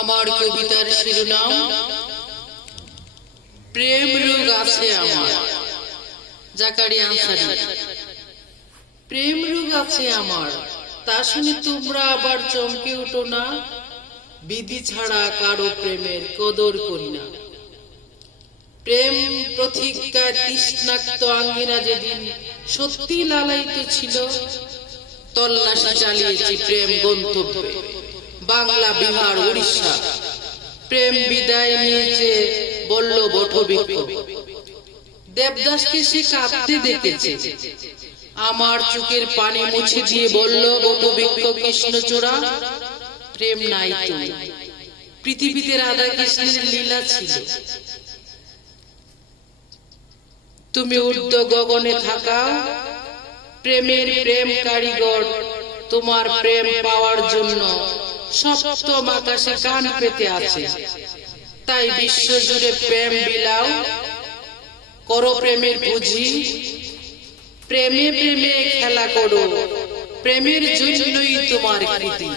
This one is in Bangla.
আমার কবিতার শিরোনাম প্রেম রোগ আছে আমার। জাকারিয়া আনসারী। প্রেম রোগ আছে আমার, তা শুনে তোমরা আবার চমকে উঠো না। বিধি ছাড়া কারো প্রেমের কদর করি না। প্রেম প্রতীক্ষায় তৃষ্ণাক্ত আঙ্গিনা যেদিন সত্যি লালায়িত ছিল, তল্লাশি চালিয়েছি প্রেম গন্তব্যে, বাংলা, বিহার, উড়িষ্যা। প্রেম বিদায় নিয়েছে বলল বটবৃক্ষ। দেবদাসকে সে কাঁদতে দেখেছে, আমার চোখের পানি মুছে দিয়ে বলল বটবৃক্ষ কৃষ্ণচূড়া, প্রেম নাই তো। পৃথিবীতে রাধা কৃষ্ণের লীলা ছিল। তুমি ঊর্ধ্ব গগনে থাকা প্রেমের প্রেম কারিগর, তোমার প্রেম পাওয়ার জন্য সপ্তম আকাশে কান পেতে আছে। তাই বিশ্ব জুড়ে প্রেম বিলাও, করো প্রেমের পুঁজি, প্রেমে প্রেমে খেলা করো, প্রেমের জন্যই তোমার কৃতি।